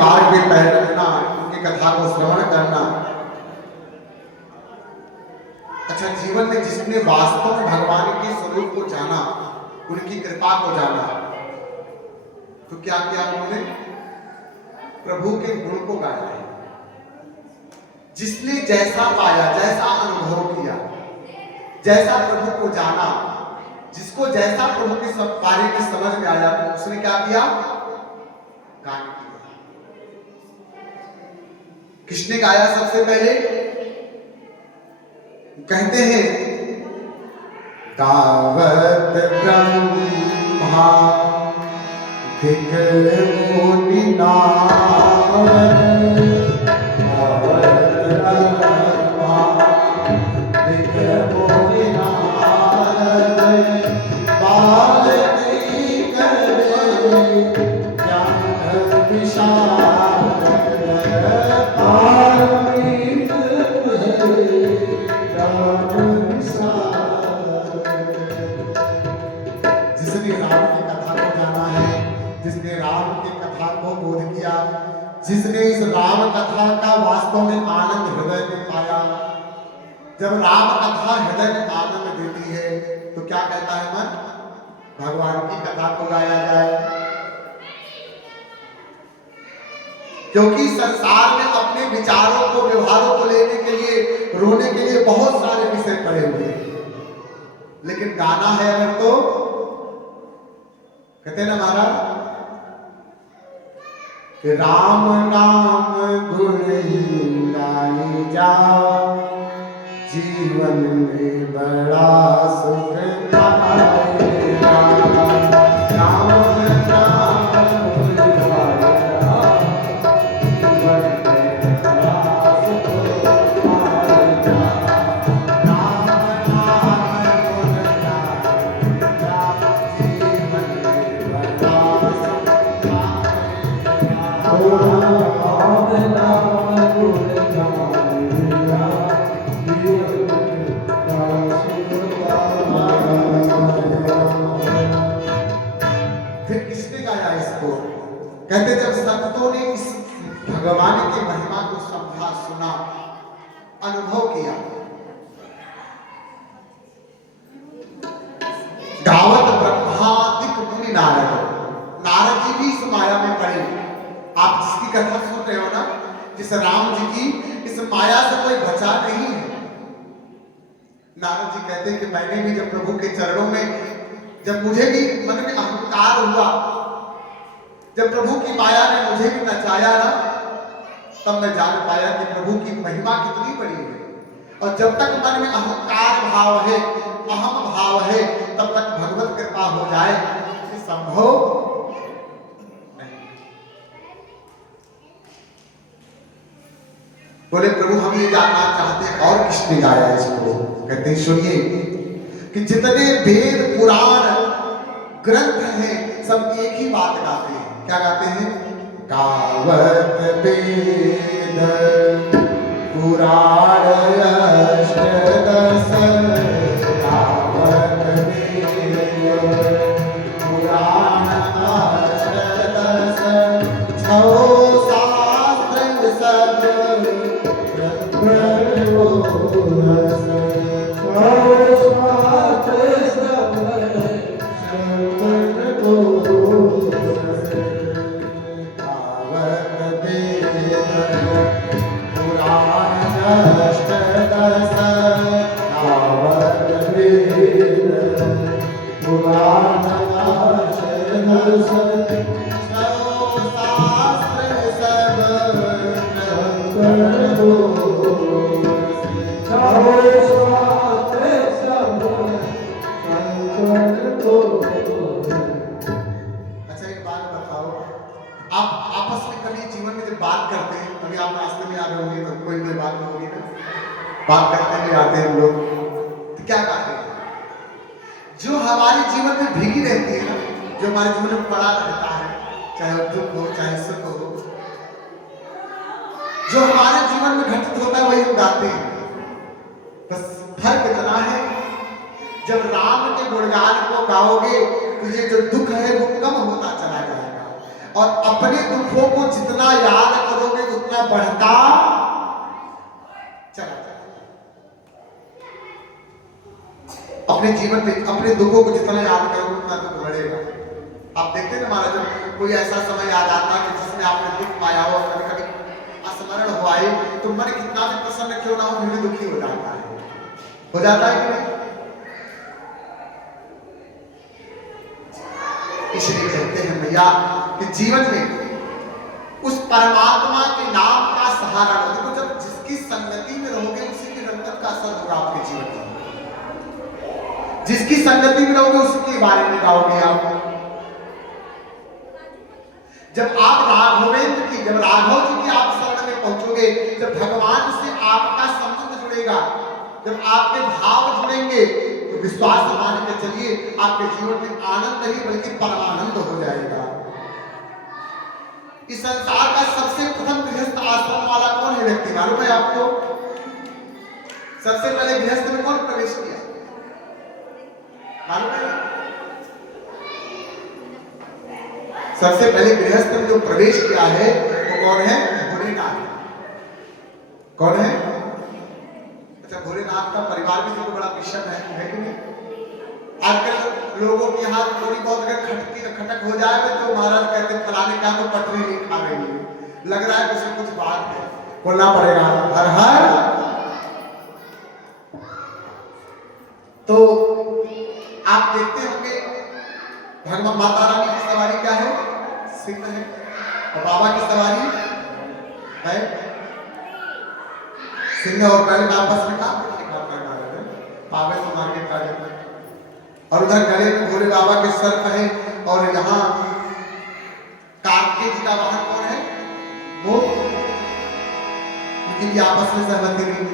मार्ग पे पैर रखना, उनकी कथा को श्रवण करना। अच्छा, जीवन में जिसने वास्तव में भगवान के स्वरूप को जाना, उनकी कृपा को जाना, तो क्या किया उन्होंने? प्रभु के गुण को गाया है। जिसने जैसा पाया, जैसा अनुभव किया, जैसा प्रभु को जाना, जिसको जैसा प्रभु के सब बारे में समझ में आया, तो उसने क्या किया? गान किया। किसने गाया सबसे पहले? कहते हैं गावत ब्रह्मा दिक मुनि नारद, जिसने इस राम कथा का वास्तव में आनंद हृदय में पाया। जब राम कथा हृदय में आनंद देती है तो क्या कहता है मन? भगवान की कथा को गाया जाए। क्योंकि संसार में अपने विचारों को, व्यवहारों को लेने के लिए, रोने के लिए बहुत सारे विषय पड़े हुए हैं, लेकिन गाना है अगर तो कहते ना महाराज कि राम नाम गुण गाई जाओ, जीवन में बड़ा सुख पाएगा। राम नाम गुण गाई जाओ, जीवन में बड़ा सुख पाएगा। राम नाम गुण गाई जाओ, जीवन में बड़ा सुख फिर किसने गाया इसको? कहते जब संतों ने इस भगवान की महिमा को समझा, सुना, अनुभव किया। गावत ब्रह्मादिक मुनि नारद, नारद जी भी इस माया में पड़े। आप जिसकी कथा सुन रहे हो ना, जिस राम जी की, इस माया से कोई बचा नहीं है। नारद जी कहते हैं कि मैंने भी जब प्रभु के चरणों में, जब मुझे भी मन में अहंकार हुआ, जब प्रभु की माया ने मुझे भी नचाया ना, तब मैं जान पाया कि प्रभु की महिमा कितनी बड़ी है। और जब तक मन में अहंकार भाव है, अहम भाव है, तब तक भगवत कृपा हो जाए ये संभव नहीं। बोले प्रभु हम ये जानना चाहते हैं और किसने गाया इसको? कहते हैं सुनिए कि जितने वेद पुराण ग्रंथ हैं सब एक ही बात गाते हैं। क्या गाते हैं? गावत वेद पुराण अष्टदश, गावत वेद पुराण अष्टदश, छौ शास्त्र सब बात करते हुए आते हैं लोग, तो क्या कहते हैं? जो हमारे जीवन में भीगी रहती है ना, जो हमारे जीवन में पड़ा रहता है, चाहे दुख हो चाहे सुख हो, जो हमारे जीवन में घटित होता है वही हम गाते हैं। बस फर्क इतना है, जब राम के गुणगान को गाओगे तो ये जो दुख है वो कम होता चला जाएगा, और अपने दुखों को जितना याद करोगे उतना बढ़ता चला जाएगा। अपने जीवन में अपने दुखों को जितना याद करोगे उतना दुख बढ़ेगा। आप देखते हैं ना महाराज, जब कोई ऐसा समय याद आता है कि जिसमें आपने दुख पाया हो, कभी कभी स्मरण हुआ है, तो मन कितना भी प्रसन्न क्यों ना हो फिर भी दुखी हो जाता है। हो जाता है कि नहीं? इसलिए कहते हैं भैया कि जीवन में उस परमात्मा के नाम का सहारा लो। देखो, जब जिसकी संगति में रहोगे उसी की रंगत का असर होगा आपके जीवन में। जिसकी संगति में रहोगे उसी के बारे में गाओगे आप। जब आप राघवेंद्र की, जब राघव जी की आप शरण में पहुंचोगे, जब भगवान से आपका संबंध जुड़ेगा, जब आपके भाव जुड़ेंगे, तो विश्वास मान के चलिए आपके जीवन में आनंद नहीं बल्कि परमानंद हो जाएगा। इस संसार का सबसे प्रथम गृहस्थ आश्रम वाला कौन है व्यक्ति, मालूम है आपको? सबसे पहले गृहस्थ में कौन प्रवेश किया, मालूम है? सबसे पहले गृहस्थ में जो प्रवेश किया है वो कौन है? भोलेनाथ। कौन है? अच्छा, भोलेनाथ का परिवार भी तो बड़ा मिशन है कि नहीं? आजकल लोगों के यहाँ थोड़ी बहुत अगर खटक हो जाए तो महाराज कहते हैं फलाने क्या तो पटरी नहीं खा रही है, लग रहा है किसी कुछ बात है, बोलना पड़ेगा हर हर। तो आप देखते होंगे भगवान माता रानी की सवारी क्या है? सिंह है। और बाबा की सवारी है सिंह और बैल का आपस में काम पावे तो मार के खा जाता है। और उधर गले में भोले बाबा के सर्प है और यहाँ कार्तिक जी का वाहन कौन है? वो, लेकिन ये आपस में सहमति नहीं।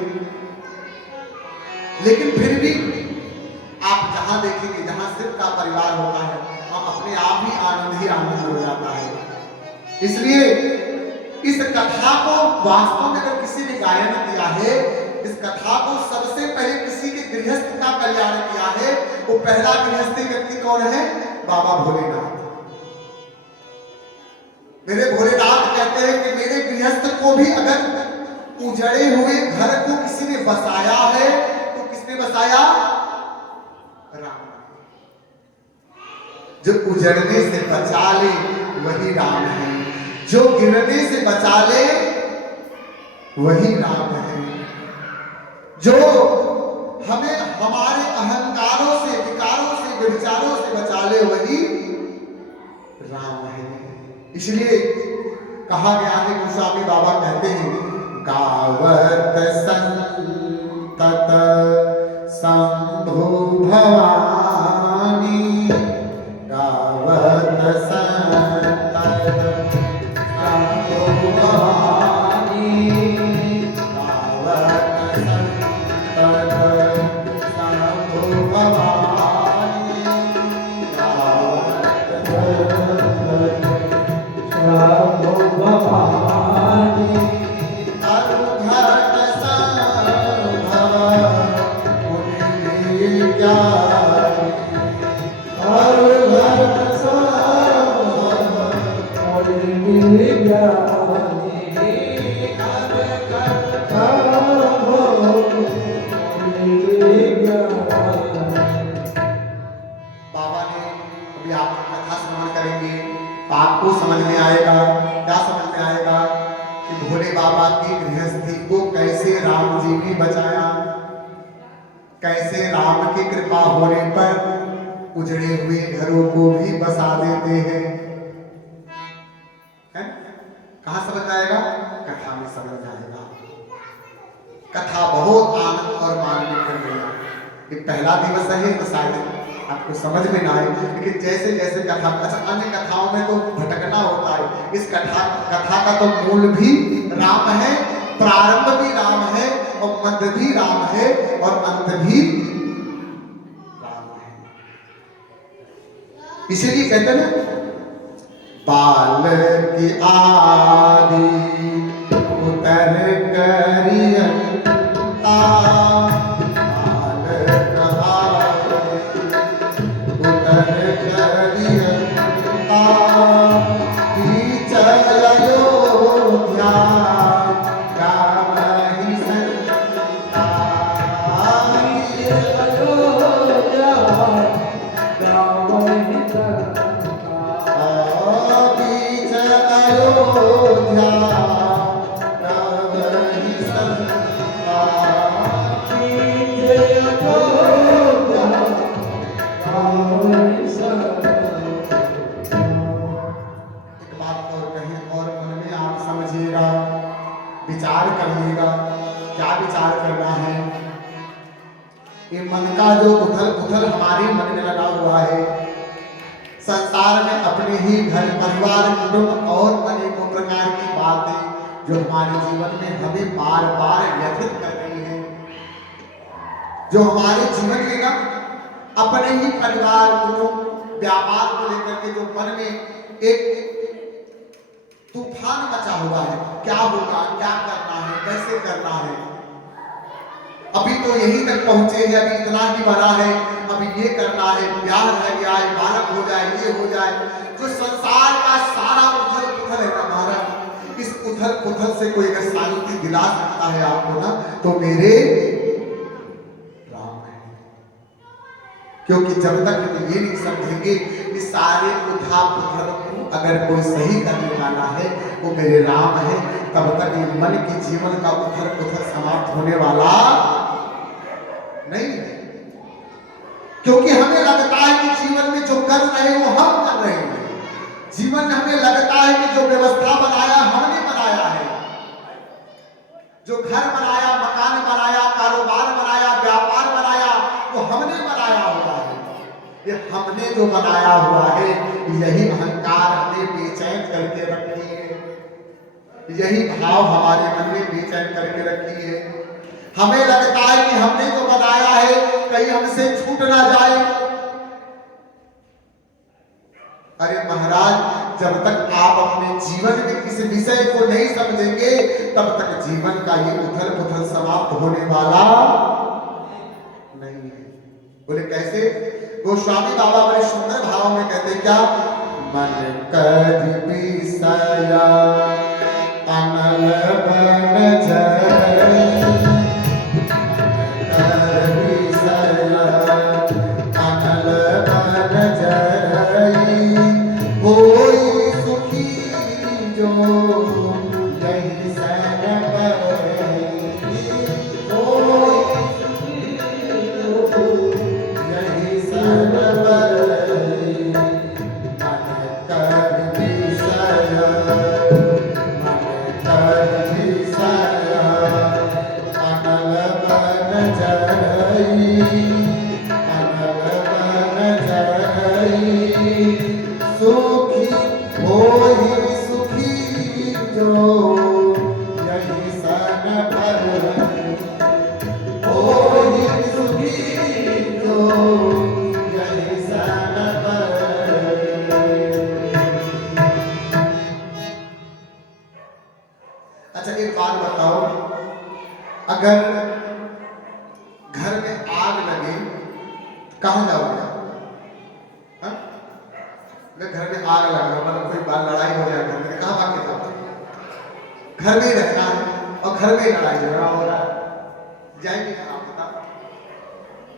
लेकिन फिर भी आप जहां देखेंगे, जहां सिर्फ का परिवार होता है, वहां अपने आप ही आनंद हो जाता है। इसलिए इस कथा को वास्तव में अगर किसी ने गायन किया है, इस कथा को सबसे पहले किसी के गृहस्थ का कल्याण किया है, वो पहला गृहस्थी व्यक्ति कौन है? बाबा भोलेनाथ। मेरे भोलेनाथ कहते हैं कि मेरे गृहस्थ को भी अगर उजड़े हुए घर को किसी ने बसाया है तो किसने बसाया? राम। जो उजड़ने से बचा ले वही राम है, जो गिरने से बचा ले वही राम है, जो हमें हमारे अहंकारों से, विकारों से, व्यभिचारों से बचा ले वही राम है। इसलिए कहा गया है, गोस्वामी बाबा कहते हैं, गावत संतत शंभु भवानी, गावत संतत शंभु भवानी, गावत संतत शंभु भवानी, गावत शंभु भवानी, अरुघट संभव मुनि ज्ञानी, अरुघट संभव मुनि ज्ञानी, अरुघट संभव मुनि ज्ञानी। बाबा ने अभी आप कथा श्रवण करेंगे तो आपको समझ में आएगा, क्या समझ में आएगा कि भोले बाबा की गृहस्थी को कैसे राम जी ने बचाया, कैसे राम की कृपा होने पर उजड़े हुए घरों को भी बसा देते हैं। कहां समझ में आएगा? कथा में समझ में आएगा। कथा बहुत आनंद और मानवीय कर देगा। ये पहला दिवस है तो शायद आपको समझ में ना आए, लेकिन जैसे जैसे कथा, अच्छा अन्य कथाओं में तो भटकना होता है, इस कथा का तो मूल भी राम है, प्रारंभ भी राम है और मध्य भी राम है और अंत भी राम है। इसीलिए कहते हैं ना, बाल की आदि उतर करियंता, उतर करियंता, विचार करिएगा, क्या विचार करना है। ये मन का जो उथल पुथल हमारे मन में लगा हुआ है, संसार में अपने ही घर परिवार कुटुंब और अनेकों प्रकार की बातें जो हमारे जीवन में हमें बार बार व्यथित कर रही है, जो हमारे जीवन में ना अपने ही परिवार कुटुंब व्यापार को लेकर के जो मन में एक तूफान मचा हुआ है, क्या होगा, क्या करना है, कैसे करना है। अभी तो यहीं तक पहुंचे हैं, अभी इतना ही बना है, अभी ये करना है, ब्याह रह गया है, बालक हो जाए, ये हो जाए। जो संसार का सारा उथल पुथल है ना महाराज, इस उथल पुथल से कोई अगर शांति दिला सकता है आपको ना, तो मेरे राम है। क्योंकि जब तक ये नहीं समझेंगे कि सारे उथल पुथल अगर कोई सही करने वाला है वो मेरे राम है, तब तक ये मन की जीवन का उथल पुथल समाप्त होने वाला नहीं है। क्योंकि हमें लगता है कि जीवन में जो कर रहे हैं वो हम कर रहे हैं, जीवन में हमें लगता है कि जो व्यवस्था बनाया हमने बनाया है, जो घर बनाया, मकान बनाया, कारोबार बनाया, व्यापार बनाया, वो हमने बनाया हुआ है। ये हमने जो बनाया हुआ है, यही अहंकार हमें बेचैन करके रखी है, यही भाव हमारे मन में बेचैन करके रखी है। हमें लगता है कि हमने जो बनाया है कहीं हमसे छूट ना जाए। अरे महाराज, जब तक आप अपने जीवन में किसी विषय को नहीं समझेंगे तब तक जीवन का ये उथल पुथल समाप्त होने वाला नहीं है। बोले कैसे? गोस्वामी बाबा बड़े सुंदर भाव में कहते क्या? मन कर विषया अनल बन जाए, कर विषया अनल बन जाए, होई सुखी जो यही सन पाए, होई यही सन पाए, मन कर विषया अनल बन जाई, अनल बन जाई, सुखी होई सुखी जो यही सन पाए, होई सुखी जो यही सन पाए। अच्छा एक बात बताओ, अगर घर में आग लगे कहां जाओगे? हाँ? अगर घर में आग लगा, मतलब कोई बात लड़ाई हो जाए घर में, कहां भाग के जाओगे? घर में ही रहना है और घर में ही लड़ाई झगड़ा हो रहा है, जाएंगे कहां? बता,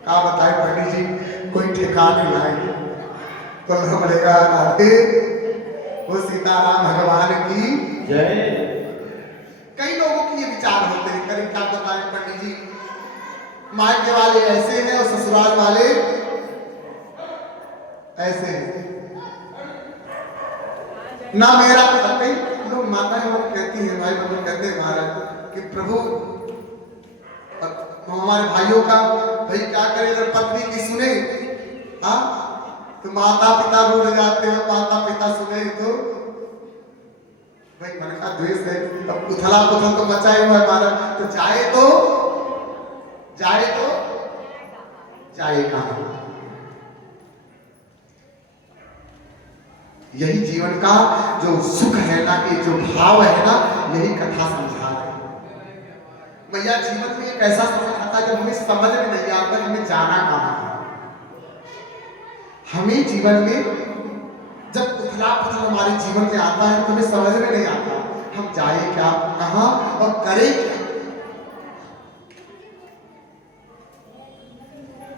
कहा बताए पंडित जी, कोई ठिकाने लाएंगे तो पड़ेगा राधे वो सीताराम भगवान की जय। कई लोगों की ये विचार होते हैं, करीब क्या बताएं पंडित जी, मायके वाले ऐसे हैं और ससुराल वाले ऐसे हैं। ना मेरा कई लोग माताएं और कहती हैं, भाई बहन कहते हैं महाराज कि प्रभु हमारे भाइयों का भाई क्या करे अगर पत्नी की सुने, हाँ तो माता पिता रूठ जाते हैं, माता पिता सुने तो भाई मन का द्वेष है, अब उथला पुथल तो बचाए हुआ है महाराज, तो जाए जाए कहां? यही जीवन का जो सुख है ना, कि जो भाव है ना, यही कथा समझा रहे हैं। भैया जीवन में एक ऐसा समय आता है जब हमें समझ में नहीं आता हमें जाना कहां है। हमें जीवन में जब उथला पुथल हमारे जीवन में आता है तो हमें समझ में नहीं आता हम जाए क्या, कहां और करें क्या।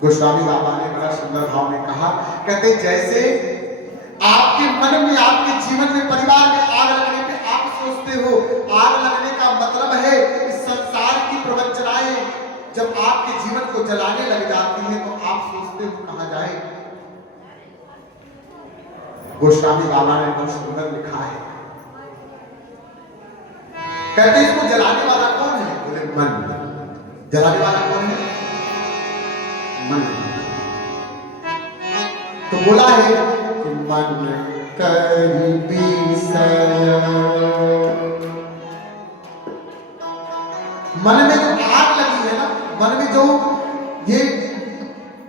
गोस्वामी बाबा ने बड़ा सुंदर भाव में कहा, कहते जैसे आपके मन में, आपके जीवन में, परिवार में आग लगने पे आप जब आपके जीवन को जलाने लग जाती है तो आप सोचते हो कहां जाए। गोस्वामी बाबा ने बहुत सुंदर लिखा है, कहते हैं इसको जलाने वाला कौन है? बोले मन। जलाने वाला कौन है? मन। तो बोला है कि मन करी बिसर, मन में जो आग लगी है ना, मन में जो ये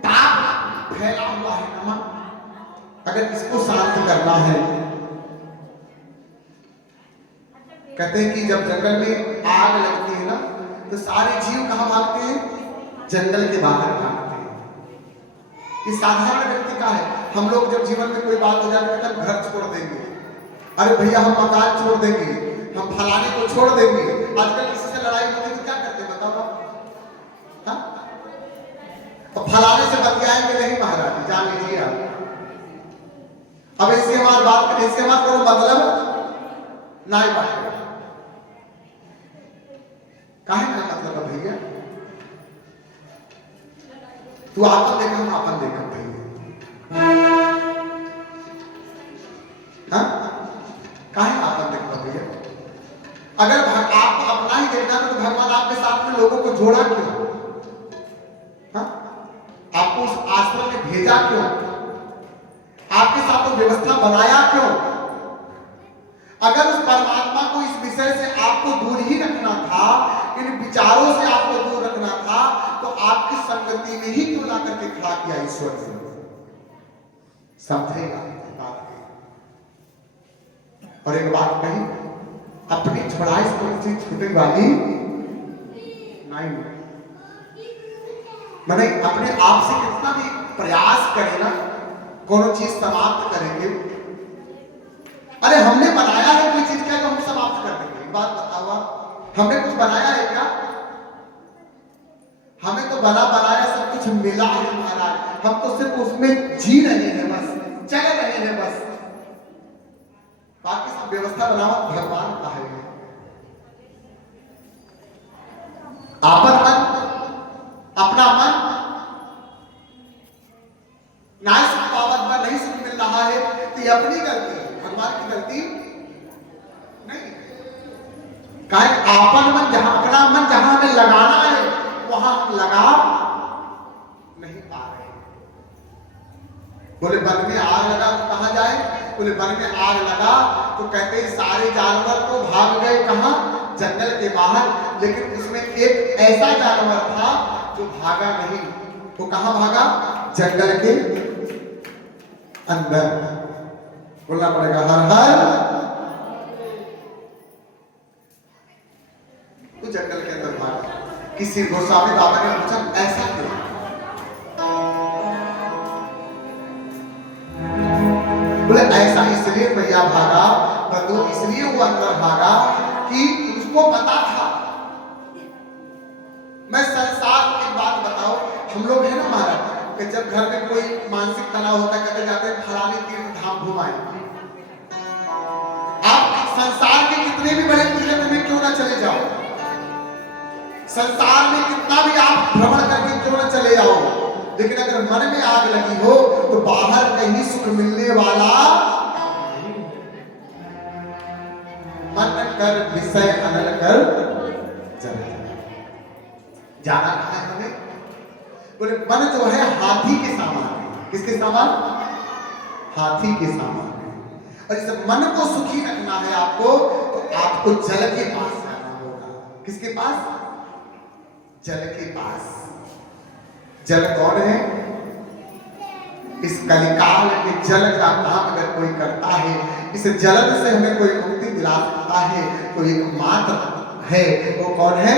ताप फैला हुआ है ना, अगर इसको शांत करना है, कहते हैं कि जब जंगल में आग लगती है ना तो सारे जीव कहां भागते हैं? जंगल के बाहर भागते हैं। ये साधारण व्यक्ति का है। हम लोग जब जीवन में कोई बात हो जाए तो हम घर छोड़ देंगे, अरे भैया हम मकान छोड़ देंगे, हम फलाने को छोड़ देंगे। आजकल किसी से लड़ाई होती है तो क्या करते हैं बताओ आप? हाँ? तो फलाने से बतियाएंगे नहीं महाराज, जान लीजिए आप। अब इससे हमारी बात करें, इससे हमारा कोई मतलब ना ही बात काहे ना मतलब है भैया, तू आपन देखा हम आपन देखा भैया, हाँ काहे आपन देखा भैया। अगर आप अपना ही देखना तो भगवान आपके साथ में लोगों को जोड़ा क्यों? हाँ? आपको उस आश्रम में भेजा क्यों? आपके साथ वो व्यवस्था बनाया क्यों? अगर उस परमात्मा को इस विषय से आपको दूर ही रखना था, इन विचारों से आपको दूर रखना था, तो आपकी संगति में ही क्यों ला करके खड़ा किया ईश्वर ने? समझेगा बात की। और एक बात कही, अपनी छोड़ाई से छूटे वाली नहीं। मैंने अपने आप से कितना भी प्रयास करे ना, कोनो चीज समाप्त करेंगे, अरे हमने बनाया है कोई चीज क्या तो हम समाप्त कर देंगे? बात बताओ, हमने कुछ बनाया है क्या? हमें तो बना बनाया सब कुछ मिला है महाराज, हम तो सिर्फ उसमें जी रहे हैं, बस चल रहे हैं बस। बाकी सब व्यवस्था बनावा भगवान का है। आपन मन, अपना मन ना सुख पावत में नहीं सुख मिल रहा है तो ये अपनी गलती है, भगवान की गलती नहीं। काहे आपन मन जहां, अपना मन जहां हमें लगाना है वहां हम लगा नहीं पा रहे। बोले वन में आग लगा तो कहां जाए? बोले वन में आग लगा तो कहते हैं सारे जानवर तो भाग गए कहां? जंगल के बाहर। लेकिन उसमें एक ऐसा जानवर था जो भागा नहीं। वो कहां भागा? जंगल के अंदर। बोलना पड़ेगा हर हर। तो जंगल के अंदर भागा। किसी गोस्वामी बाबा ने पूछा ऐसा क्यों? बोले ऐसा इसलिए भैया भागा, बंधु इसलिए वो अंदर भागा कि उसको पता था। मैं संसार की बात बताओ, हम लोग है ना महाराज कि जब घर में कोई मानसिक तनाव होता है कहते जाते हैं फलाने तीर्थ धाम घुमाए। आप संसार के कितने भी बड़े तीर्थ में क्यों ना चले जाओ, संसार में कितना भी आप भ्रमण करके क्यों न चले आओ, लेकिन अगर मन में आग लगी हो तो बाहर कहीं सुख मिलने वाला। मन कर विषय अनल कर जाना कहां है हमें? बोले मन जो है हाथी के सामान है। किसके सामान? हाथी के सामान है। और इस मन को सुखी रखना है आपको तो आपको जल के पास जाना होगा। किसके पास? जल के पास। जल कौन है? इस कलिकाल के जल का काम अगर कोई करता है, इस जल से हमें कोई मुक्ति दिला सकता है तो एकमात्र है, वो कौन है?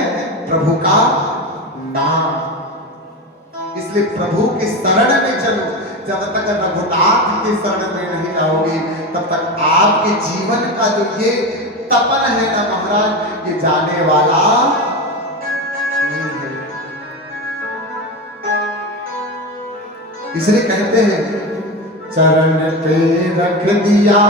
प्रभु का नाम। इसलिए प्रभु के शरण में चलो। जब तक रघुनाथ के शरण में नहीं जाओगे तब तक आपके जीवन का जो ये तपन है ना महाराज, ये जाने वाला नहीं है। इसलिए कहते हैं चरण पे रख दिया,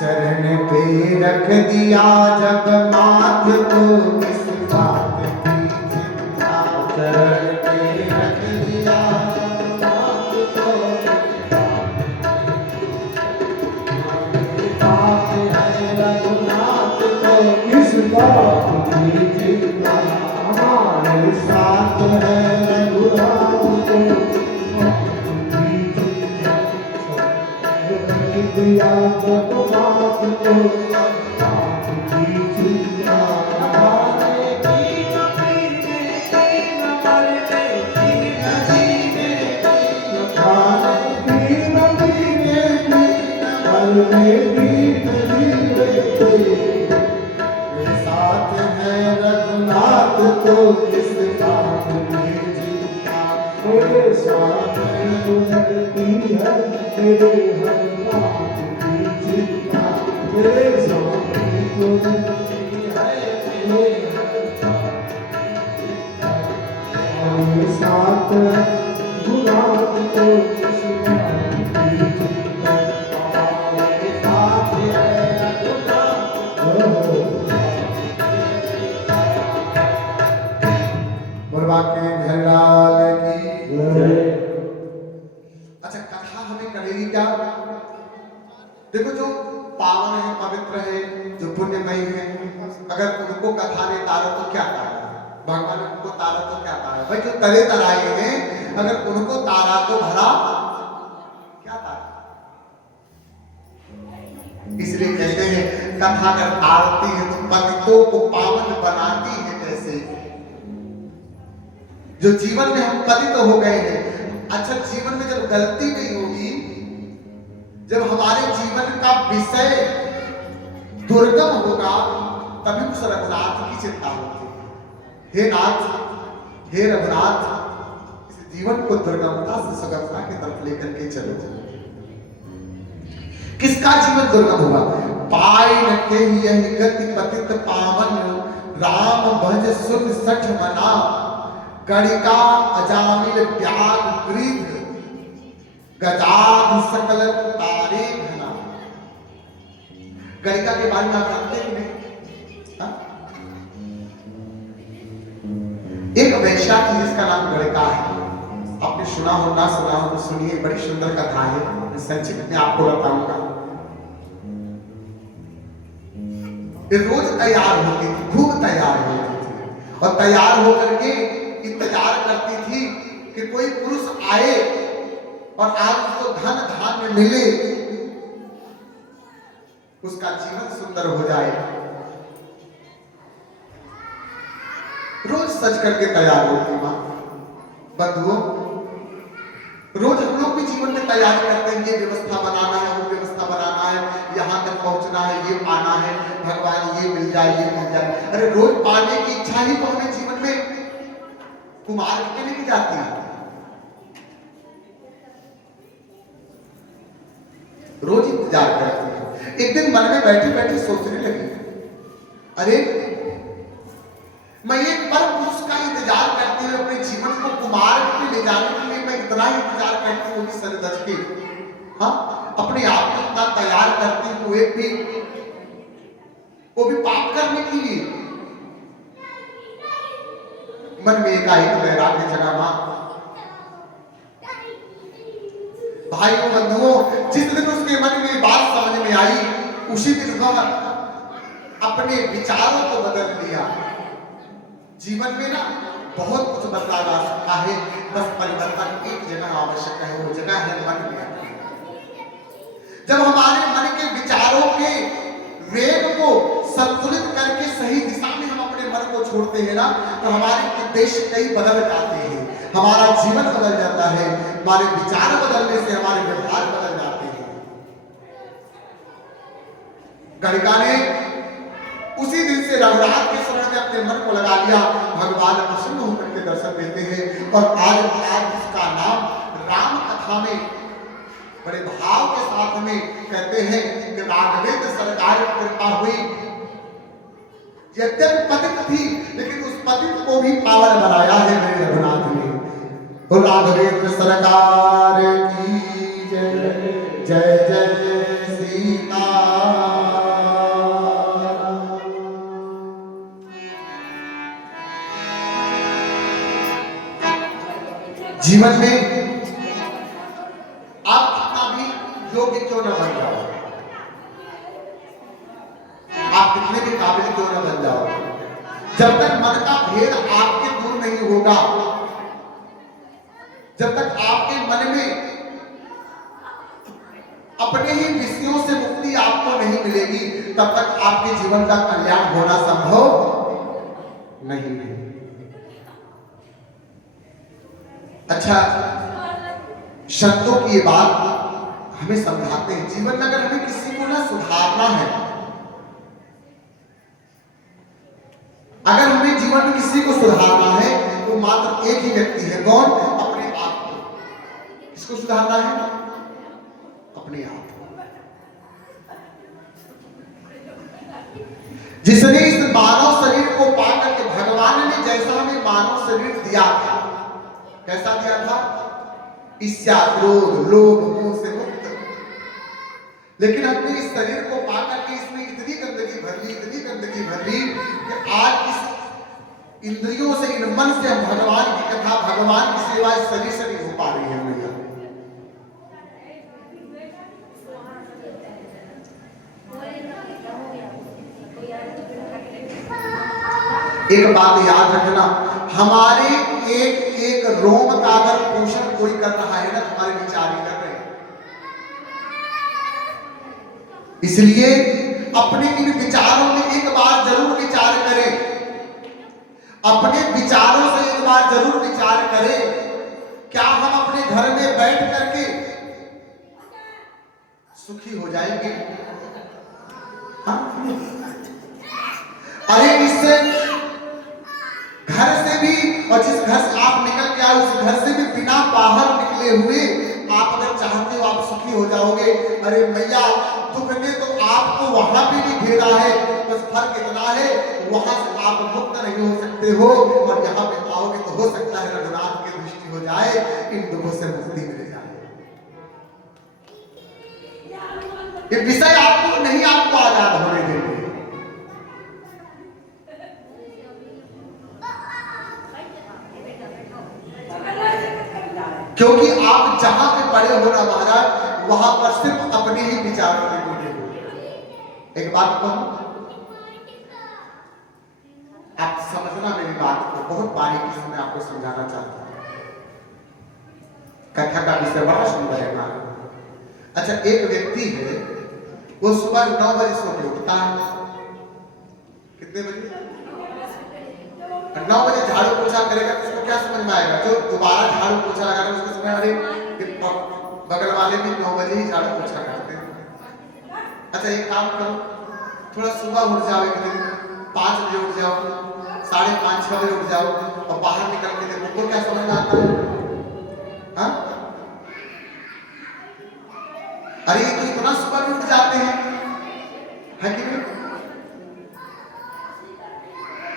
चरण पे रख दिया जब माथ को इस बात की चिंता। साथ है रघुराम दिया जगन्नाथ को साथ है रघुनाथ तो किस बात में जीता मेरे साथ गुजरती है मेरे हर बात की चिंता मेरे साथ गुजरती है मेरे हर बात की साथ गुलाब तो किस बात की चिंता हमारे साथ है बुरबा के झरलाल की जय। अच्छा, कथा हमें करेगी क्या? देखो, जो पावन है, पवित्र है, जो पुण्यमयी है, अगर उनको कथा ने तारा तो क्या तारा? भगवान उनको तारा तो क्या तारा? भाई जो तरे तराए हैं, अगर उनको तारा तो भला क्या तारा? इसलिए कहते हैं कथा अगर आरती है तो पतितों को पावन बनाती है। कैसे? जो जीवन में हम पतित हो गए हैं, अच्छा, जीवन में जब गलती नहीं होगी, जब हमारे जीवन का विषय दुर्गम होगा, तभी उस रघुनाथ की चिंता होती है। हे नाथ, हे रघुनाथ, इस जीवन को दुर्गमता से सुगमता की तरफ लेकर के चलो। किसका जीवन दुर्गम होगा? पाई न के यही गति पतित पावन, राम भज सुन सठ मना, गणिका अजामिल त्याग वृद्ध, गजाधि सकल तारे घना। गणिका के बारे में आप जानते हैं नहीं? हाँ? एक वैश्या थी जिसका नाम गणिका है। आपने सुना हो ना सुना हो तो सुनिए, बड़ी सुंदर कथा है, मैं संक्षिप्त में आपको बताऊंगा। रोज तैयार होती थी, खूब तैयार होती थी, और तैयार होकर के इंतजार करती थी कि कोई पुरुष आए और आज उसको धन धान्य मिले, उसका जीवन सुंदर हो जाए। रोज सज करके तैयार होती मां। बंधुओं, रोज हम लोग भी जीवन में तैयारी करते हैं, ये व्यवस्था बनाना है, वो व्यवस्था बनाना है, यहाँ तक पहुंचना है, ये पाना है, भगवान ये मिल जाए, ये मिल जाए। अरे रोज पाने की इच्छा ही तो हमें जीवन में कुमार के लेके जाती है। रोज इंतजार करती है। एक दिन मन में बैठे बैठे सोचने लगी, अरे मैं एक परम पुरुष का इंतजार करते हुए अपने जीवन को कुमार में ले जाने के लिए मैं इतना इंतजार करती हूँ कि सर दज के, हाँ, अपने आप को इतना तैयार करती हुए भी, वो भी पाप करने के लिए। मन में एकाएक वैराग्य जगा मां। भाइयों बंधुओं, जिस दिन उसके मन में बात समझ में आई, उसी दिन वह अपने विचारों को बदल लिया। जीवन में ना बहुत कुछ बदलाव आ सकता है, बस परिवर्तन एक जगह आवश्यक है, वो जगह है मन में। जब हमारे मन के विचारों के वेग को संतुलित करके सही दिशा में हम अपने मन को छोड़ते हैं ना, तो हमारे उद्देश्य कई बदल जाते हैं, हमारा जीवन बदल जाता है, हमारे विचार बदलने से हमारे व्यवहार बदल जाते हैं। गणिका ने उसी दिन से रघुनाथ के शरण में अपने मन को लगा लिया। भगवान प्रसन्न होकर के दर्शन देते हैं, और आज इसका नाम राम कथा में बड़े भाव के साथ में कहते हैं कि राघवेंद्र सरकार की कृपा हुई। यद्यपि पतित थी, लेकिन उस पतित को भी पावन बनाया है मेरे रघुनाथ ने। तो राघवेंद्र सरकार की जय, जय जय सीता। जीवन में आप कितना भी योग्य क्यों न बन जाओ, आप कितने भी काबिल क्यों न बन जाओ, जब तक मन का भेद आपके दूर नहीं होगा, जब तक आपके मन में अपने ही विषयों से मुक्ति आपको नहीं मिलेगी, तब तक आपके जीवन का कल्याण होना संभव नहीं है। अच्छा, संतों की ये बात हमें समझाते हैं, जीवन में अगर हमें किसी को ना सुधारना है, अगर हमें जीवन में किसी को सुधारना है तो मात्र एक ही व्यक्ति है, कौन? अपने आप को। किसको सुधारना है? अपने आप। जिसने इस मानव शरीर को पाकर के, भगवान ने जैसा हमें मानव शरीर दिया था, कैसा दिया था? ईर्ष्या, क्रोध, लोभ, मोह से मुक्त। लेकिन हमने इस शरीर को पाकर के इसमें इतनी गंदगी भर ली, इतनी गंदगी भर ली कि आज इस इंद्रियों से, इन मन से हम भगवान की कथा, भगवान की सेवा इस शरीर से नहीं हो पा रही है। भैया एक बात याद रखना, हमारे एक एक रोम का अगर पोषण कोई कर रहा है ना, हमारे विचार ही कर रहे हैं। इसलिए अपने इन विचारों में एक बार जरूर विचार करें, अपने विचारों से एक बार जरूर विचार करें, क्या हम अपने घर में बैठ करके सुखी हो जाएंगे? हाँ? अरे इससे घर से भी, और जिस घर से आप निकल के आए उस घर से भी बिना बाहर निकले हुए आप अगर चाहते हो आप सुखी हो जाओगे। अरे मैया, दुख ने तो आपको वहां भी घेरा है, बस फर्क इतना है वहां से आप मुक्त नहीं हो सकते हो, और यहाँ पे आओगे तो हो सकता है रघुनाथ की दृष्टि हो जाए, इन दुखों से मुक्ति मिल जाए। ये विषय आपको नहीं, आपको आजाद होने देंगे। क्योंकि आप जहां पे पड़े हो ना महाराज, वहां पर सिर्फ अपने ही विचारों में डूबे हो। एक बात कहूं, आप समझना मेरी बात को, बहुत बारीकी से मैं आपको समझाना चाहता हूं। कथा का विषय बड़ा सुंदर है हमारा। अच्छा, एक व्यक्ति है, वो सुबह 9 बजे सो के उठता है। कितने बजे? 9 बजे झाड़ू पोछा करेगा तो उसको क्या समझ में आएगा? जो दोबारा झाड़ू पोछा लगाएगा उसको समझ, अरे बगल वाले भी 9 बजे ही झाड़ू पोछा करते हैं। अच्छा, एक काम करो, थोड़ा सुबह उठ जाओ, एक दिन 5 बजे उठ जाओ, 5:30 6 बजे उठ जाओ और बाहर निकल के देखो, तो क्या समझ में आता है? हाँ? अरे ये तो इतना सुबह भी उठ जाते हैं, है कि नहीं?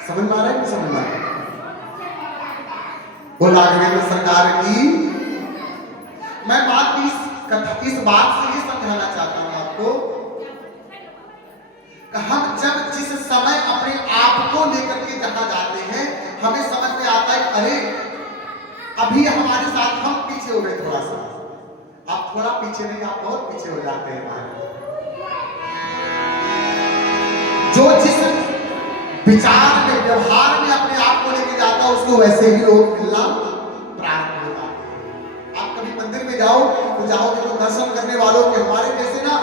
समझ में आ रहा है कि समझ में आ रहा है? वो राघवेंद्र सरकार की मैं बात इस बात से ये समझाना चाहता हूं आपको, हम जब जिस समय अपने आप को लेकर के जहां जाते हैं, हमें समझ में आता है अरे अभी हमारे साथ हम पीछे हो गए थोड़ा सा। आप थोड़ा पीछे नहीं, आप बहुत पीछे हो जाते हैं हमारे। जो जिस विचार में, व्यवहार में अपने आप को लेके जाता है, उसको वैसे ही लोग मिलना प्रारंभ हो जाते हैं। आप कभी मंदिर में जाओ तो जाओगे तो दर्शन करने वालों के हमारे जैसे ना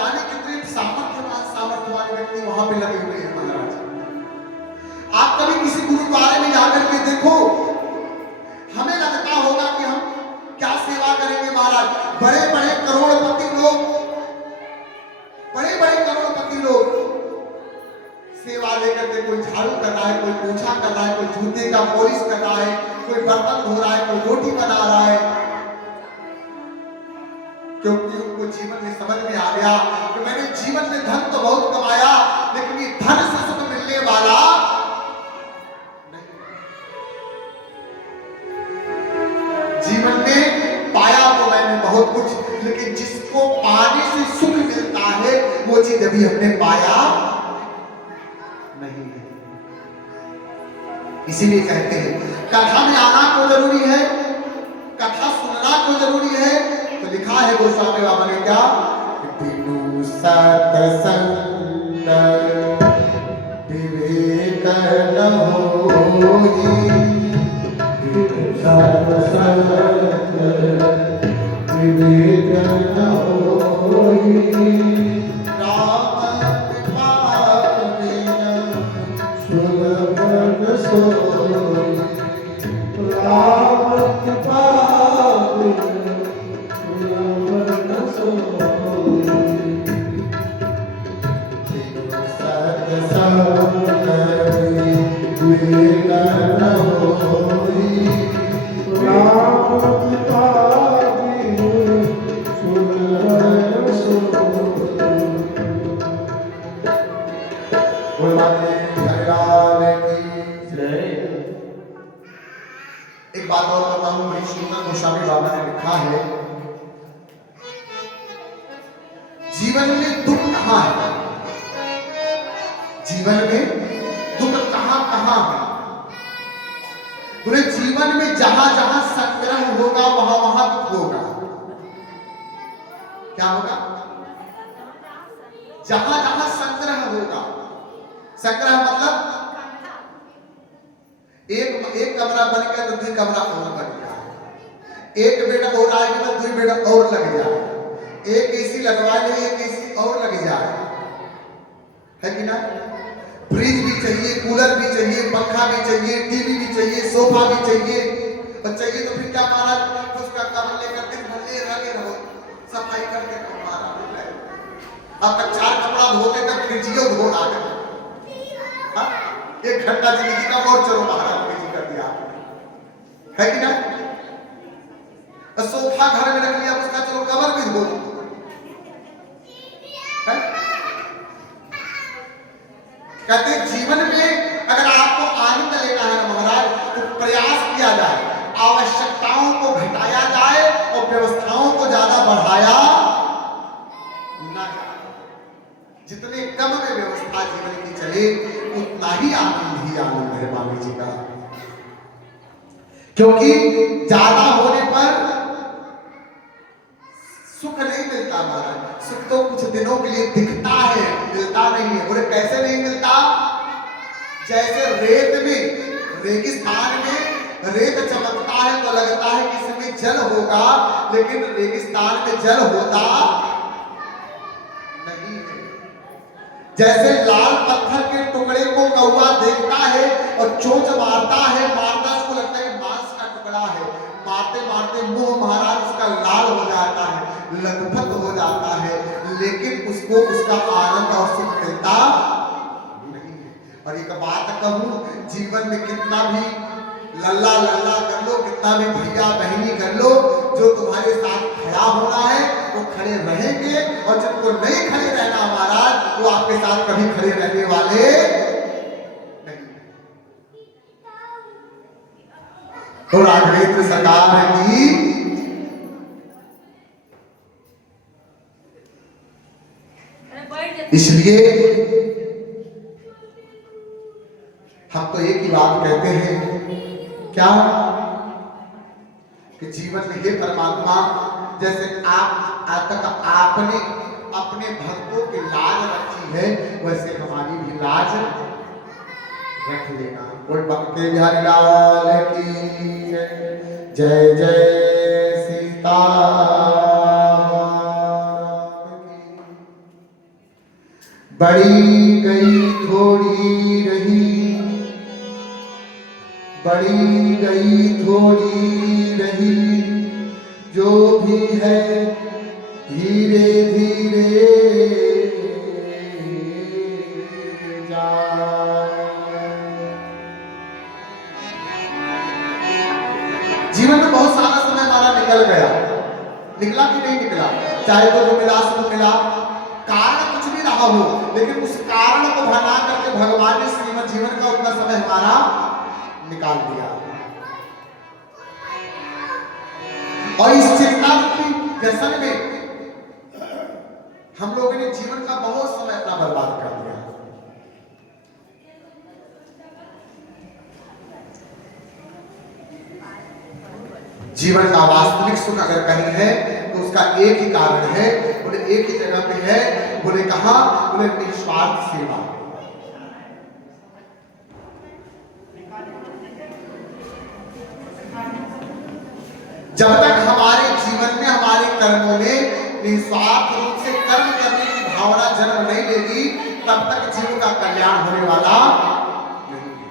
जाने कितने सामर्थ्यवान व्यक्ति वहां पे लगे हुए हैं महाराज। आप कभी किसी गुरुद्वारे में जाकर के देखो, हमें लगता होगा कि हम क्या सेवा करेंगे महाराज। बड़े बड़े करोड़पति लोग, बड़े बड़े करोड़पति लोग सेवा लेकर के, कोई झाड़ू कर रहा है, कोई पोछा कर रहा है, कोई जूते का पॉलिश कर रहा है, कोई बर्तन धो रहा है, कोई रोटी बना रहा है, क्योंकि उनको जीवन में समझ में आ गया कि मैंने जीवन में धन तो बहुत कमाया, लेकिन ये धन से सुख मिलने वाला नहीं। जीवन में पाया तो मैंने बहुत कुछ, लेकिन जिसको पाने से सुख मिलता है वो चीज अभी हमने पाया नहीं है। इसीलिए कहते हैं कथा में आना क्यों जरूरी है, कथा सुनना क्यों जरूरी है? तो लिखा है गोस्वामी बाबा ने क्या, बिनु सत्संग विवेक न सर्व सत्य विवेक न होई। राम कृपा बिना सुलभ न सोई। राम कृपा बिना सुलभ न सोई। सत्य संग विवेक न होई। राम कृपा बिनु सुलभ न सोई। बोल माते हरिलाल की जय। एक बात और बताऊं, बड़ी सुंदर गोस्वामी बाबा ने लिखा है, जीवन में दुख कहाँ है, जीवन में दुख कहाँ कहाँ है। पूरे जीवन में जहां जहां संग्रह होगा वहां वहां दुख होगा। क्या होगा? जहां जहां संग्रह होगा, संग्रह मतलब एक कमरा बन गया तो 2 कमरा और बन गया, एक बेड और आएगा तो 2 बेड और लग जाए, एक एसी लगवा ले, एक एसी और लग जाए, है कि ना? फ्रिज भी चाहिए, कूलर भी चाहिए, पंखा भी चाहिए, टीवी भी चाहिए, सोफा भी चाहिए, और चाहिए तो फिर क्या महाराज उसका कवर लेकर दिन भर ले रहे रहो, सफाई करके रहो महाराज। अब तक 4 कपड़ा धोते तक फ्रिजियो धो आ गए, 1 घंटा जिंदगी का और चलो महाराज फ्रिज कर दिया, है कि ना? सोफा घर में रख लिया, उसका चलो कवर भी धो, कहते जीवन में अगर आपको आनंद लेना है महाराज तो प्रयास किया जाए, आवश्यकताओं को घटाया जाए और व्यवस्थाओं को ज्यादा बढ़ाया ना जाए। जितने कम में व्यवस्था जीवन की चले उतना ही आनंद है स्वामी जी का, क्योंकि ज्यादा होने पर सुख नहीं मिलता महाराज। सुख तो कुछ दिनों के लिए दिखता है, मिलता नहीं है। बोले कैसे नहीं मिलता? जैसे रेत में, रेगिस्तान में रेत चमकता है तो लगता है कि इसमें जल होगा, लेकिन रेगिस्तान में जल होता नहीं है। जैसे लाल पत्थर के टुकड़े को कौवा देखता है और चोंच मारता है, मारता उसको लगता है मांस का टुकड़ा है, मारते मारते मुंह महाराज उसका लाल हो जाता है, लथपथ हो जाता है, लेकिन उसको उसका आनंद और सुख मिलता नहीं है। और एक बात कहूं, जीवन में कितना भी लल्ला लल्ला कर लो, कितना भी भैया बहनी कर लो, जो तुम्हारे साथ खड़ा होना है वो खड़े रहेंगे, और जिनको नहीं खड़े रहना महाराज वो आपके साथ कभी खड़े रहने वाले नहीं। तो राघवेंद्र सरकार की इसलिए हम तो एक ही बात कहते हैं, क्या कि जीवन में हे परमात्मा, जैसे आप आज तक आपने अपने भक्तों की लाज रखी है, वैसे हमारी भी लाज रख लेना। बोल भक्ति बिहारी लाल की जय जय सीता। बड़ी गई थोड़ी रही, बड़ी गई थोड़ी रही, जो भी है धीरे धीरे जाए। जीवन में बहुत सारा समय हमारा निकल गया, निकला कि नहीं निकला? चाहे तो मिला सुख मिला, कारण कुछ भी रहा हो, लेकिन उस कारण को बना करके भगवान ने श्रीमद् जीवन का उतना समय हमारा निकाल दिया। और इस चिंता की व्यसन में हम लोगों ने जीवन का बहुत समय अपना बर्बाद कर दिया। जीवन का वास्तविक सुख अगर कहीं है तो उसका एक ही कारण है, बोले एक ही जगह पे है, बोले कहां? बोले निस्वार्थ सेवा। कर्मों में निस्वार्थ रूप से कर्म करने की भावना जन्म नहीं लेगी, तब तक जीव का कल्याण होने वाला नहीं है।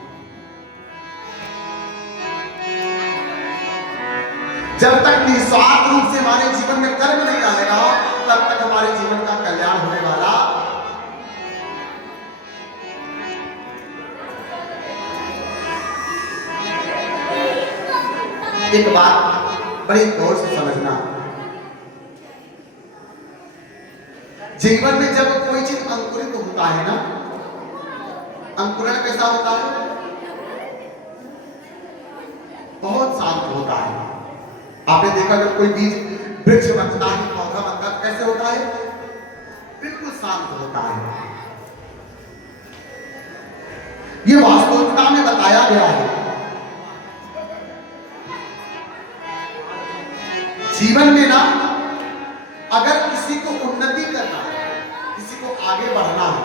जब तक निस्वार्थ रूप से हमारे जीवन में कर्म नहीं आएगा, तब तक हमारे जीवन का कल्याण होने वाला। एक बात बड़ी गौर से समझना, जीवन में जब कोई चीज अंकुरित होता है ना, अंकुरण कैसा होता है? बहुत शांत होता है। आपने देखा जब कोई बीज वृक्ष बनता है, पौधा बनता है, कैसे होता है? बिल्कुल शांत होता है। ये वास्तविकता में बताया गया है। जीवन में ना, अगर किसी को उन्नति करना है, किसी को आगे बढ़ना है,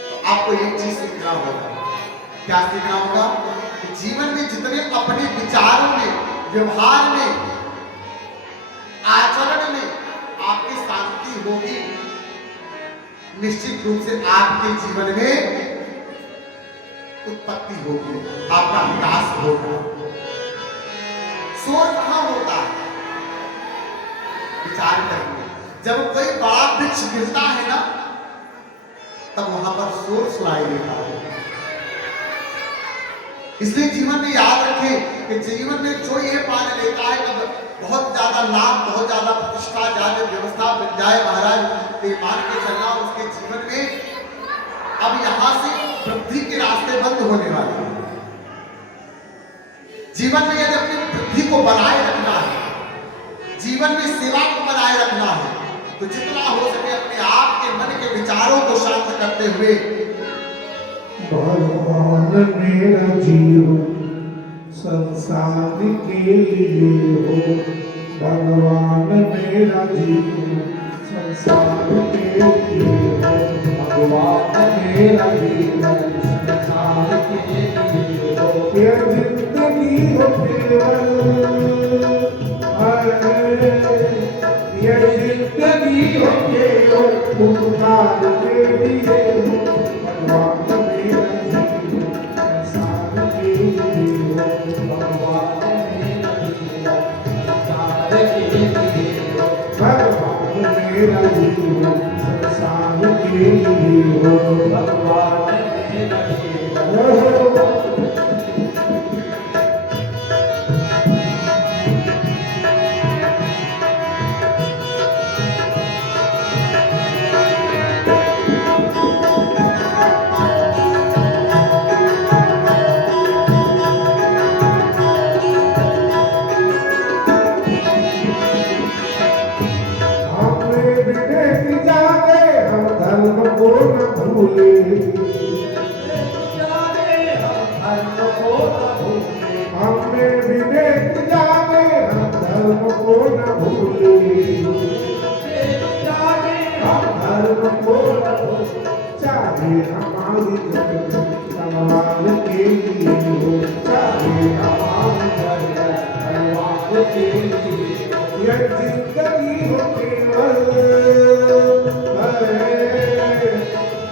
तो आपको एक चीज सीखना होगा। क्या सीखना होगा? कि जीवन में जितने अपने विचारों में, व्यवहार में, आचरण में आपकी शांति होगी, निश्चित रूप से आपके जीवन में उत्पत्ति होगी, आपका विकास होगा। शोर कहां होता है? विचार करिए, जब कोई बड़ा वृक्ष गिरता है ना, तब वहां पर शोर सुनाई देता है। इसलिए जीवन में याद रखें कि जीवन में जो ये मान लेता है कि बहुत ज्यादा लाभ, बहुत ज्यादा प्रतिष्ठा, ज्यादा व्यवस्था मिल जाए महाराज, तो ये मान के चलना उसके जीवन में अब यहां से वृद्धि के रास्ते बंद होने वाले हैं। जीवन में यदि अपनी वृद्धि को बनाए रखना है, जीवन में सेवा को बनाए रखना है, तो जितना हो सके अपने आप के मन के विचारों को शांत करते हुए, भगवान मेरा जीवन संसार के लिए हो, भगवान मेरा जीवन संसार के लिए हो, भगवान मेरा जीवन संसार के लिए हो। ये जिंदगी हो केवल, ये जिंदगी हो केवल उपकार के लिए हो, भगवान मेरा जीवन संसार के लिए हो, भगवान मेरा जीवन संसार के लिए हो, भगवान मेरा जीवन संसार के लिए हो, भगवान मेरा जीवन। हमने विवेक जाने हम धर्म को न भूले, हम धर्म को न भूले, चाहे हमारी जगत कमाल के लिए हो, चाहे हमारी जगत कमाल के लिए हो। यह जिंदगी हो केवल,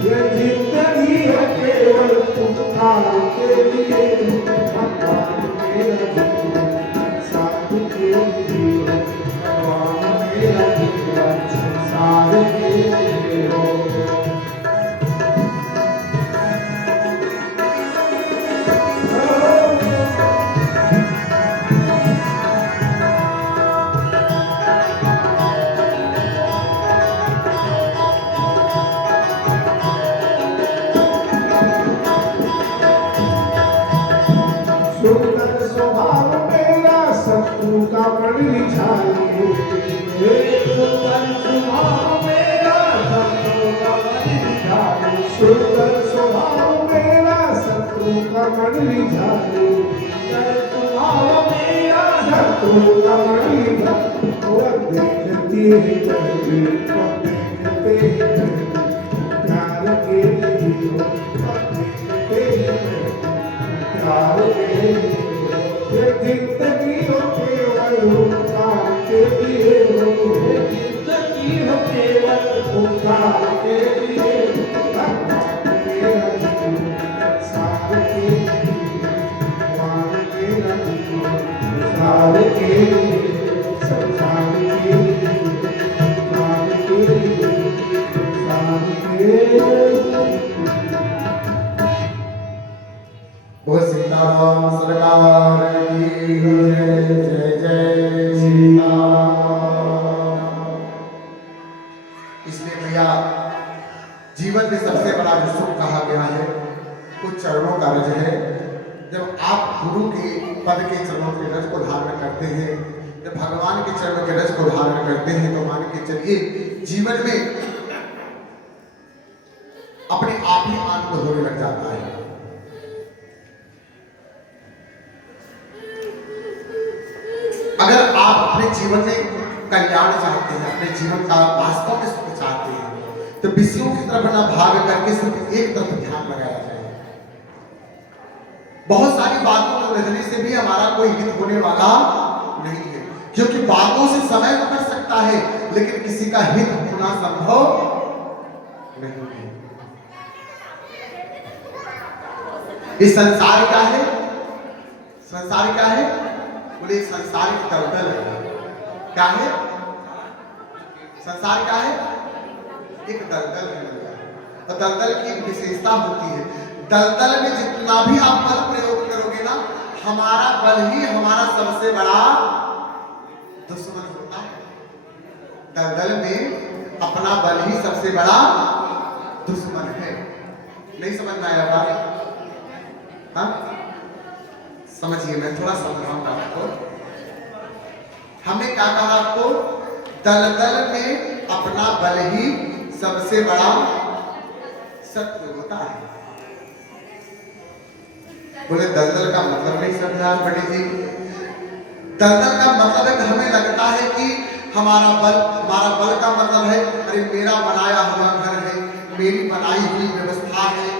यह जिंदगी हो केवल उपकार के लिए, भगवान मेरा जीवन संसार के लिए हो, भगवान मेरा जीवन संसार के लिए हो। सुंदर स्वभाव मेरा शत्रु का मणि छाये, सुंदर स्वभाव मेरा शत्रु का मणि छाये, सुंदर स्वभाव मेरा शत्रु का मणि छाये, स्वभाव मेरा शत्रु का मणि छाये। वो देखती ही पहले, वो देखते ही पहले, प्यार के लिए हो, वो देखते ही पहले, प्यार के लिए हो। ये जिंदगी हो केवल उपकार संसार के लिए भगवान मेरा जीवन संसार के लिए भगवान मेरा जीवन संसार के लिए संसार के लिए संसार के लिए संसार के लिए। वो सीताराम सरकार की जय जय जय सीताराम। इसलिए भैया जीवन में सबसे बड़ा जो सुख कहा गया है वो चरणों का रज है। जब आप गुरु के पद के चरणों के रज को धारण करते हैं, जब भगवान के चरणों के रज को धारण करते हैं, तो मान के चलिए जीवन में अपने आप ही आनंद होने लग जाता है। अगर आप अपने जीवन में कल्याण चाहते हैं, अपने जीवन का वास्तव में सुख चाहते हैं, तो विषयों की तरफ ना भाग करके सिर्फ एक तरफ ध्यान लगाया जाए। बहुत सारी बातों को रखने से भी हमारा कोई हित होने वाला नहीं है, क्योंकि बातों से समय तो कट सकता है लेकिन किसी का हित होना संभव नहीं है। इस संसार क्या है? संसार क्या है? बोले संसार की दलदल है। क्या है? संसार क्या है? एक दलदल है। और दलदल की विशेषता होती है, दलदल में जितना भी आप बल प्रयोग करोगे ना, हमारा बल ही हमारा सबसे बड़ा दुश्मन होता है। दलदल में अपना बल ही सबसे बड़ा दुश्मन है। नहीं समझ में आया बात? हाँ समझिए, मैं थोड़ा समझाऊंगा आपको। हमने क्या कहा आपको? दलदल में अपना बल ही सबसे बड़ा शत्रु होता है। बोले दलदल का मतलब नहीं समझा पंडित जी? दलदल का मतलब है कि हमें लगता है कि हमारा बल का मतलब है अरे मेरा बनाया हुआ घर है, मेरी बनाई हुई व्यवस्था है,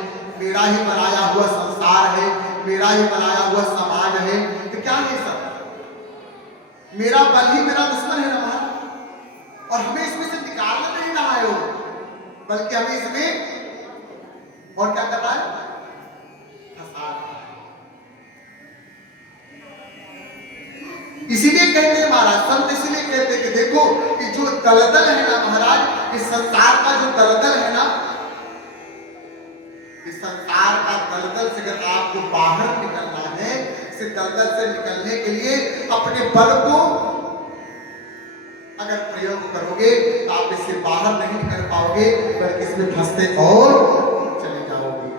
मेरा ही बनाया हुआ संसार है, मेरा ही बनाया हुआ समाज है। तो क्या है सब? मेरा बल ही मेरा दुश्मन है ना महाराज। और हमें इसमें से निकालना नहीं रहा है वो, बल्कि हमें इसमें और क्या कर रहा है? फंसा रहा है। इसीलिए कहते हैं महाराज, संत इसीलिए कहते हैं कि देखो कि जो दलदल है ना महाराज, इस संसार का जो दलदल है ना, इस संसार का दलदल से अगर आपको बाहर निकलना है, इस दलदल से निकलने के लिए अपने बल को अगर प्रयोग करोगे तो आप इससे बाहर नहीं निकल पाओगे, बल्कि इसमें फंसते और चले जाओगे।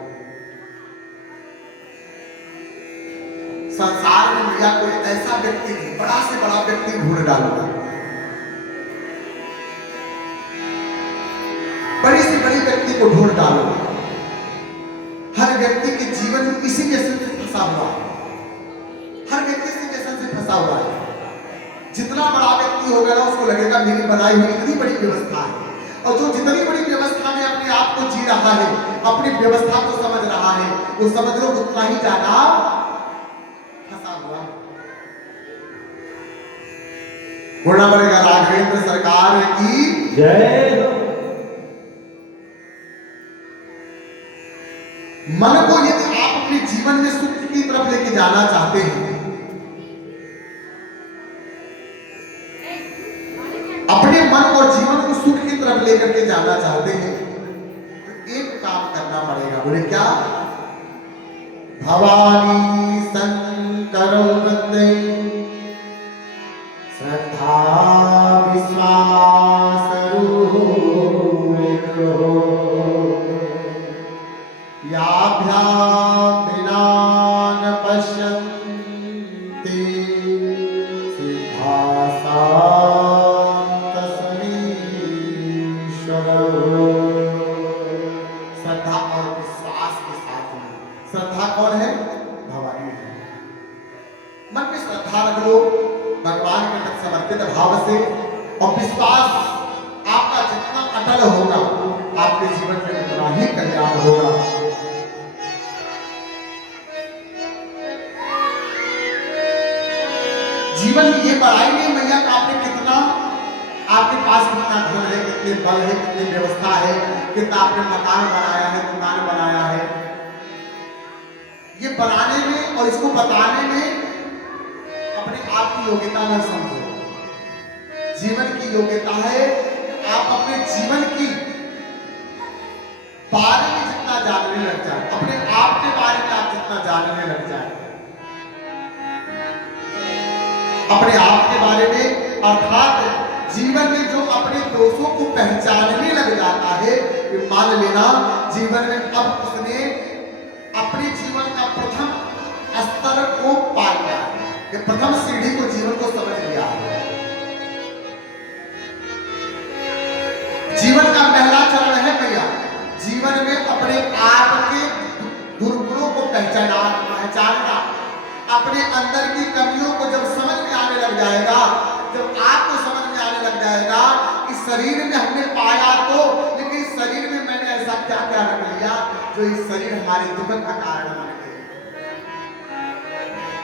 संसार में भैया कोई ऐसा व्यक्ति नहीं, बड़ा से बड़ा व्यक्ति ढूंढ डालूंगा, बड़ी से बड़ी व्यक्ति को ढूंढ डालूंगा। हर व्यक्ति के जीवन में इसी व्यसन से फंसा हुआ है, हर व्यक्ति इसी व्यसन से फंसा हुआ है। जितना बड़ा व्यक्ति होगा ना, उसको लगेगा मेरी बनाई हुई इतनी बड़ी व्यवस्था है, और जो जितनी बड़ी व्यवस्था में अपने आप को जी रहा है, अपनी व्यवस्था को समझ रहा है, वो समझ लो उतना ही ज्यादा फंसा हुआ है। बोलना पड़ेगा राघवेंद्र सरकार की जय। मन को यदि आप अपने जीवन में सुख की तरफ लेके जाना चाहते हैं, अपने मन और जीवन को सुख की तरफ लेकर के जाना चाहते हैं, तो एक काम करना पड़ेगा। बोले क्या? भवानी शंकर वंदे श्रद्धा विश्वास याभ्याम बिना न पश्यन्ति सिद्धा शांत समीश्वर। श्रद्धा और विश्वास के साथ में, श्रद्धा कौन है? भवानी है। मन में श्रद्धा रख लो भगवान के प्रति समर्पित भाव से, और विश्वास आपका जितना अटल होगा, आपके जीवन में उतना ही कल्याण होगा। जीवन की ये बड़ाई नहीं मैया का आपने कितना आपके पास कितना धन है, कितने बल है, कितनी व्यवस्था है, कितना आपने मकान बनाया है, दुकान बनाया है। ये बनाने में और इसको बताने में अपने आप की योग्यता न समझो। जीवन की योग्यता है आप अपने जीवन की बारे में जितना जानने लग जाए, अपने आप के बारे में आप जितना जानने लग जाए, अपने आप के बारे में, अर्थात जीवन में जो अपने दोषों को पहचानने लग जाता है, मान लेना जीवन में अब उसने अपने जीवन का प्रथम स्तर को पा लिया है, प्रथम सीढ़ी को, जीवन को समझ लिया है। जीवन का पहला चरण है भैया, जीवन में अपने आप के दुर्गुणों को पहचानना, अपने अंदर की कमियों को जब समझ में आने लग जाएगा, जब आपको समझ में आने लग जाएगा कि शरीर में हमने पाया तो, लेकिन शरीर में मैंने ऐसा क्या क्या रख लिया जो इस शरीर हमारे दुख का कारण बन गया।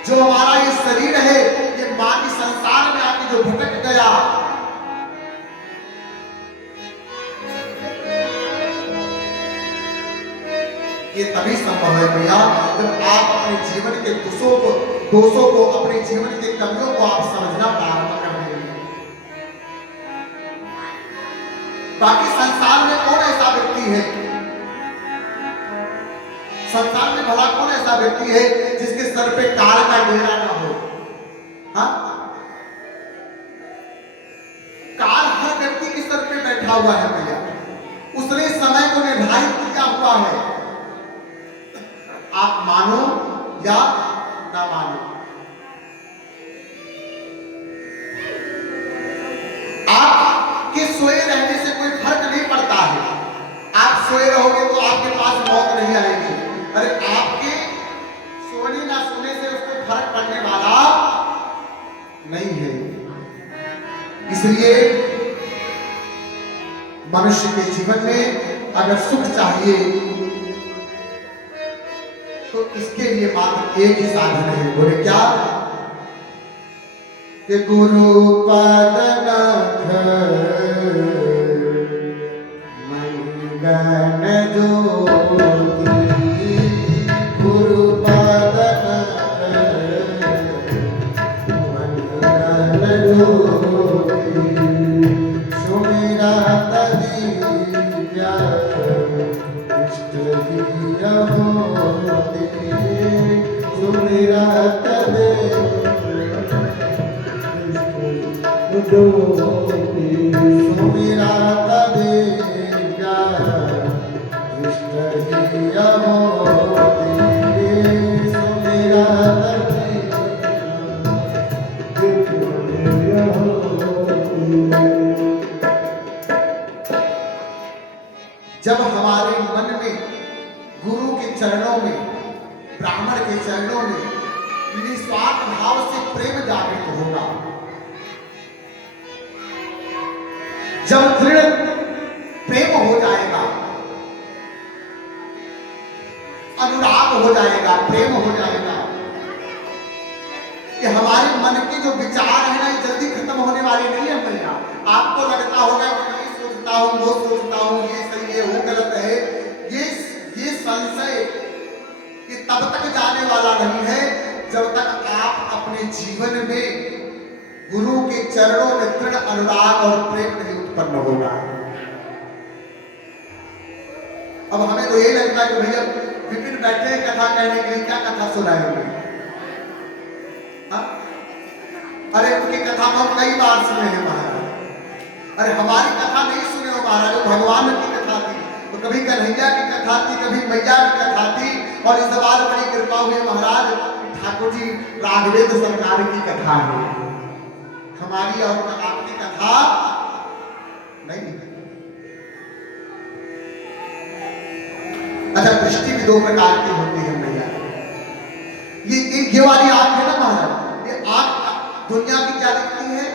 जो हमारा ये शरीर है, ये मां की संसार में आके जो भटक गया, ये तभी संभव है भैया जब आप अपने जीवन के दोषों को अपने जीवन के कमियों को आप समझना प्रारंभ कर देंगे। बाकी संसार में कौन ऐसा व्यक्ति है, संसार में भला कौन ऐसा व्यक्ति है जिसके सर पे काल का डेरा ना हो? हाँ, काल हर व्यक्ति के सर पे बैठा हुआ है भैया, उसने समय को निर्धारित किया हुआ है। आप मानो या ना मानो, आपके सोए रहने से कोई फर्क नहीं पड़ता है। आप सोए रहोगे तो आपके पास मौत नहीं आएगी, अरे आपके सोने ना सोने से उसको फर्क पड़ने वाला नहीं है। इसलिए मनुष्य के जीवन में अगर सुख चाहिए तो इसके लिए मात्र एक ही साधन है, बोले क्या? कि गुरु पद मंगन ज्योति, गुरु पद मंगन ज्योति, सुमिरा तदीया इष्ट दिया होती, सुमिरा तदीया सुमिरा तदीया इष्ट दिया होती, सुमिरा तदीया होती। जब हमारे मन में गुरु के चरणों में, ब्राह्मण के चरणों में निस्वार्थ भाव से प्रेम जागृत होगा, जब दृढ़ प्रेम हो जाएगा, अनुराग हो जाएगा, प्रेम हो जाएगा, कि हमारे मन के जो विचार है ना ये जल्दी खत्म होने वाले नहीं है भैया। आपको लगता होगा कि मैं सोचता हूँ, वो सोचता हूँ, ये सही है, वो गलत है, ये संशय ये तब तक जाने वाला नहीं है जब तक आप अपने जीवन में गुरु के चरणों में दृढ़ अनुराग और प्रेम नहीं उत्पन्न होगा। अब हमें तो यही लगता है कि भैया विपिन बैठे कथा कहने के लिए, क्या कथा सुनाएंगे? अरे उनकी कथा हम कई बार सुने हैं महाराज, अरे हमारी कथा नहीं सुने हो महाराज, वो भगवान की कथा थी, तो कभी कन्हैया की कथा थी, कभी मैया की कथा थी, और इस बार बड़ी कृपा हुई महाराज ठाकुर जी राघवेंद्र सरकार की कथा है। हमारी और आपकी कथा नहीं। अच्छा, दृष्टि भी दो प्रकार की होती है भैया। ये वाली आंख है ना महाराज, ये आंख दुनिया की क्या देखती है?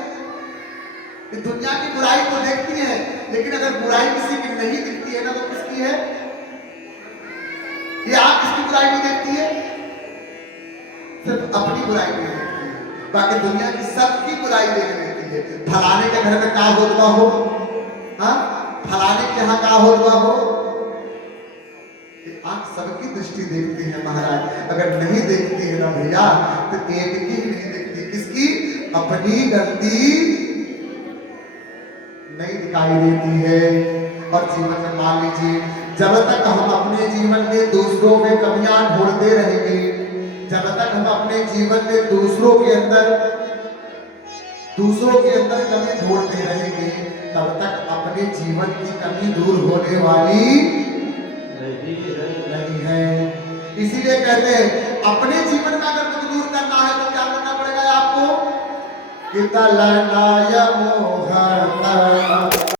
ये दुनिया की बुराई को देखती है, लेकिन अगर बुराई किसी की नहीं दिखती है ना तो किसकी है? ये आंख किसकी बुराई नहीं देखती है? सिर्फ अपनी बुराई नहीं देखती है, बाकी दुनिया की सबकी बुराई देख लेती है। देखती है। फलाने के घर में का होता हो, हाँ, फलाने के यहाँ का होता हो, आंख सबकी दृष्टि देखती है महाराज। अगर नहीं देखती है ना भैया तो एक की नहीं देखती, किसकी? अपनी गलती नहीं दिखाई देती है। और जीवन में मान लीजिए जब तक हम अपने जीवन में दूसरों में कमियां ढूंढते रहेंगे, जब तक हम अपने जीवन में दूसरों के अंदर कमी ढूंढते रहेंगे, तब तक अपने जीवन की कमी दूर होने वाली नहीं है। इसीलिए कहते हैं अपने जीवन का अगर कुछ दूर करना है तो क्या करना पड़ेगा आपको? कि तलनाय मोह